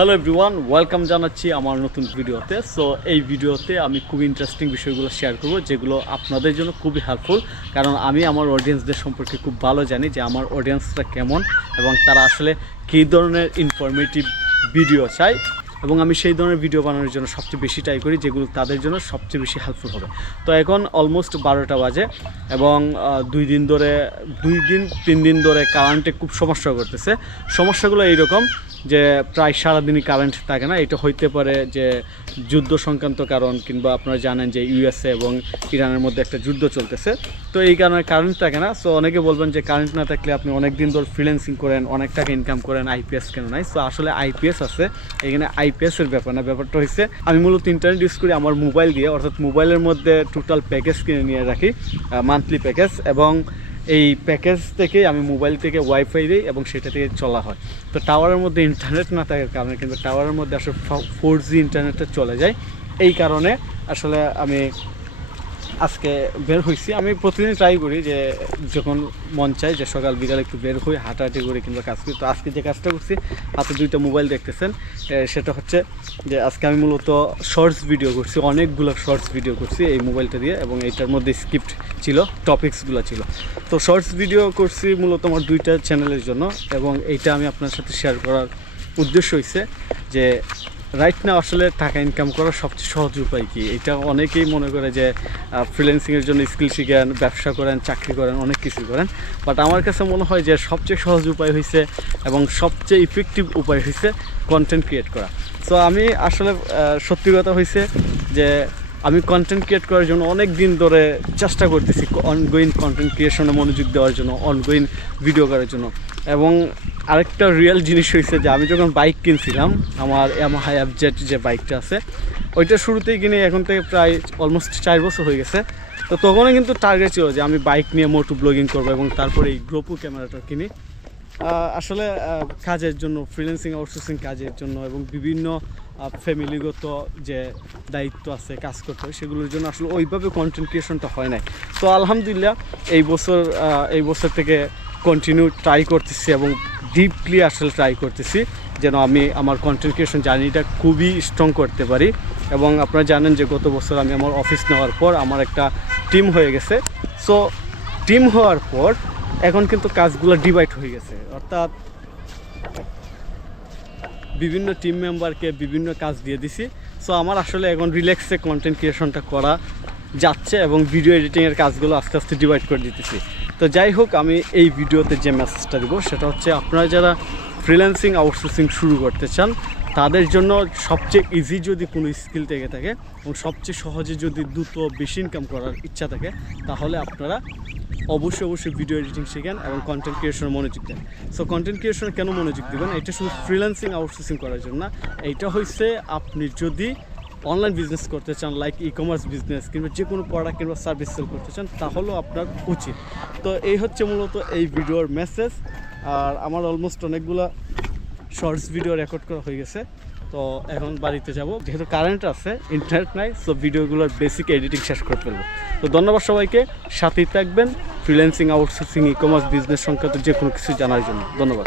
Hello everyone, welcome জানাচ্ছি আমার নতুন ভিডিওতে। সো এই ভিডিওতে আমি খুব ইন্টারেস্টিং বিষয়গুলো শেয়ার করব, যেগুলো আপনাদের জন্য খুবই হেল্পফুল। কারণ আমি আমার অডিয়েন্সদের সম্পর্কে খুব ভালো জানি যে আমার অডিয়েন্সরা কেমন এবং তারা আসলে কী ধরনের ইনফরমেটিভ ভিডিও চায়, এবং আমি সেই ধরনের ভিডিও বানানোর জন্য সবচেয়ে বেশি ট্রাই করি যেগুলো তাদের জন্য সবচেয়ে বেশি হেল্পফুল হবে। তো এখন অলমোস্ট 12টা বাজে এবং 2-3 দিন ধরে কারেন্টে খুব সমস্যা করতেছে। সমস্যাগুলো এইরকম যে প্রায় সারাদিনই কারেন্ট থাকে না। এটা হইতে পারে যে যুদ্ধ সংক্রান্ত কারণ, কিংবা আপনারা জানেন যে ইউএসএ এবং ইরানের মধ্যে একটা যুদ্ধ চলতেছে, তো এই কারণে কারেন্ট থাকে না। সো অনেকে বলবেন যে কারেন্ট না থাকলে আপনি অনেক দিন ধরে ফ্রিল্যান্সিং করেন, অনেক টাকা ইনকাম করেন, আইপিএস কেন নাই? সো আসলে আইপিএস আছে এখানে। আইপিএসের ব্যাপার না, ব্যাপারটা হচ্ছে আমি মূলত ইন্টারনেট ইউজ করি আমার মোবাইল দিয়ে, অর্থাৎ মোবাইলের মধ্যে টোটাল প্যাকেজ কিনে নিয়ে রাখি, মান্থলি প্যাকেজ, এবং এই প্যাকেজ থেকে আমি মোবাইল থেকে ওয়াইফাই দিই এবং সেটা থেকে চলা হয়। তো টাওয়ারের মধ্যে ইন্টারনেট না থাকার কারণে কিন্তু টাওয়ারের মধ্যে আসলে 4G ইন্টারনেটটা চলে যায়। এই কারণে আসলে আমি আজকে বের হয়েছি। আমি প্রতিদিন ট্রাই করি যে যখন মন চাই যে সকাল বিকালে একটু বের হই, হাঁটাহাঁটি করি কিংবা কাজ করি। তো আজকে যে কাজটা করছি, হাতে 2টা মোবাইল দেখতেছেন, সেটা হচ্ছে যে আজকে আমি মূলত শর্টস ভিডিও করছি, অনেকগুলো শর্টস ভিডিও করছি এই মোবাইলটা দিয়ে, এবং এইটার মধ্যে স্ক্রিপ্ট ছিল, টপিকসগুলো ছিল। তো শর্টস ভিডিও করছি মূলত আমার 2টা চ্যানেলের জন্য, এবং এইটা আমি আপনার সাথে শেয়ার করার উদ্দেশ্য হচ্ছে যে রাইট না আসলে টাকা ইনকাম করার সবচেয়ে সহজ উপায় কি। এটা অনেকেই মনে করে যে ফ্রিল্যান্সিংয়ের জন্য স্কিল শিখেন, ব্যবসা করেন, চাকরি করেন, অনেক কিছু করেন, বাট আমার কাছে মনে হয় যে সবচেয়ে সহজ উপায় হয়েছে এবং সবচেয়ে ইফেক্টিভ উপায় হয়েছে কন্টেন্ট ক্রিয়েট করা। সো আমি আসলে সত্যি কথা হয়েছে যে আমি কন্টেন্ট ক্রিয়েট করার জন্য অনেক দিন ধরে চেষ্টা করতেছি, অনগোয়িং কন্টেন্ট ক্রিয়েশনে মনোযোগ দেওয়ার জন্য, অনগোয়িং ভিডিও করার জন্য। এবং আরেকটা রিয়েল জিনিস হয়েছে যে আমি যখন বাইক কিনছিলাম, আমার ইয়ামাহা এফজেড যে বাইকটা আছে, ওইটা শুরুতেই কিনে এখন থেকে প্রায় অলমোস্ট 4 বছর হয়ে গেছে। তো তখনও কিন্তু টার্গেট ছিল যে আমি বাইক নিয়ে মোটু ব্লগিং করবো, এবং তারপরে এই গ্রোপো ক্যামেরাটা কিনি আসলে কাজের জন্য, ফ্রিল্যান্সিং আউটসোর্সিং কাজের জন্য, এবং বিভিন্ন ফ্যামিলিগত যে দায়িত্ব আছে কাজ করতে হয় সেগুলোর জন্য আসলে ওইভাবে কন্টেন্ট ক্রিয়েশনটা হয় নাই। তো আলহামদুলিল্লাহ এই বছর থেকে কন্টিনিউ ট্রাই করতেছি এবং ডিপলি আসলে ট্রাই করতেছি যেন আমি আমার কন্টেন্ট ক্রিয়েশন জার্নিটা খুবই স্ট্রং করতে পারি। এবং আপনারা জানেন যে গত বছর আমি আমার অফিস নেওয়ার পর আমার একটা টিম হয়ে গেছে। সো টিম হওয়ার পর এখন কিন্তু কাজগুলো ডিভাইড হয়ে গেছে, অর্থাৎ বিভিন্ন টিম মেম্বারকে বিভিন্ন কাজ দিয়ে দিছি। সো আমার আসলে এখন রিল্যাক্সে কন্টেন্ট ক্রিয়েশনটা করা যাচ্ছে এবং ভিডিও এডিটিংয়ের কাজগুলো আস্তে আস্তে ডিভাইড করে দিতেছি। তো যাই হোক, আমি এই ভিডিওতে যে মেসেজটা দেবো সেটা হচ্ছে আপনারা যারা ফ্রিল্যান্সিং আউটসোর্সিং শুরু করতে চান তাদের জন্য সবচেয়ে ইজি যদি কোনো স্কিল থেকে থাকে এবং সবচেয়ে সহজে যদি দ্রুত বেশি ইনকাম করার ইচ্ছা থাকে, তাহলে আপনারা অবশ্যই ভিডিও এডিটিং শেখেন এবং কন্টেন্ট ক্রিয়েশনে মনোযোগ দেন। সো কন্টেন্ট ক্রিয়েশনে কেন মনোযোগ দেবেন? এটা শুধু ফ্রিল্যান্সিং আউটসোর্সিং করার জন্য না, এইটা হচ্ছে আপনি যদি অনলাইন বিজনেস করতে চান, লাইক ই কমার্স বিজনেস, কিংবা যে কোনো প্রোডাক্ট কিংবা সার্ভিস সেল করতে চান, তাহলেও আপনার উচিত। তো এই হচ্ছে মূলত এই ভিডিওর মেসেজ। আর আমার অলমোস্ট অনেকগুলো শর্টস ভিডিও রেকর্ড করা হয়ে গেছে। তো এখন বাড়িতে যাব, যেহেতু কারেন্ট আছে, ইন্টারনেট নাই, সো ভিডিওগুলোর বেসিক এডিটিং শেষ করে ফেলবো। তো ধন্যবাদ সবাইকে, সাথেই থাকবেন freelancing outsourcing e commerce business সংক্রান্ত যে কোনো কিছু জানার জন্য। ধন্যবাদ।